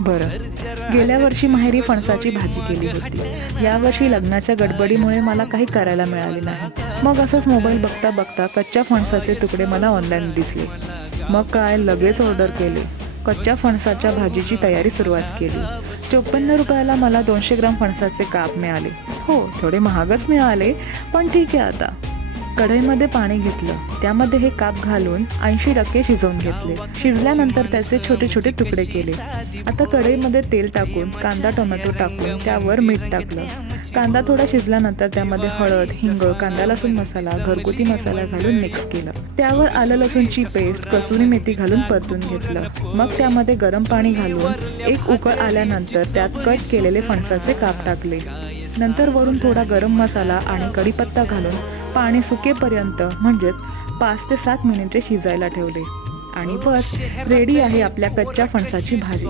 बरं. गेल्या वर्षी माहेरी फणसाची भाजी केली होती. यावर्षी लग्नाच्या गडबडीमुळे मला काही करायला मिळाले नाही. मग असंच मोबाईल बघता बघता कच्च्या फणसाचे तुकडे मला ऑनलाईन दिसले. मग काय, लगेच ऑर्डर केले. कच्च्या फणसाच्या भाजीची तयारी सुरुवात केली. 54 रुपयाला मला 200 ग्राम फणसाचे काप मिळाले. हो, थोडे महागच मिळाले, पण ठीक आहे आता. कढईमध्ये पाणी घेतलं, त्यामध्ये हे काप घालून 80% शिजवून घेतले. शिजल्यानंतर त्याचे छोटे छोटे तुकडे केले. आता कढईमध्ये तेल टाकून कांदा टोमॅटो टाकून त्यावर मीठ टाकलं. कांदा थोडा शिजल्यानंतर त्यामध्ये हळद, हिंग, कांदा लसूण मसाला, घरगुती मसाला घालून मिक्स केलं. त्यावर आलं लसूणची पेस्ट, कसुरी मेथी घालून परतून घेतलं. मग त्यामध्ये गरम पाणी घालून एक उकळ आल्यानंतर त्यात कट केलेले फणसाचे काप टाकले. नंतर वरून थोडा गरम मसाला आणि कढीपत्ता घालून पाणी सुकेपर्यंत म्हणजेच 5 ते 7 मिनिटे शिजायला ठेवले. आणि बस, रेडी आहे आपल्या कच्च्या फणसाची भाजी.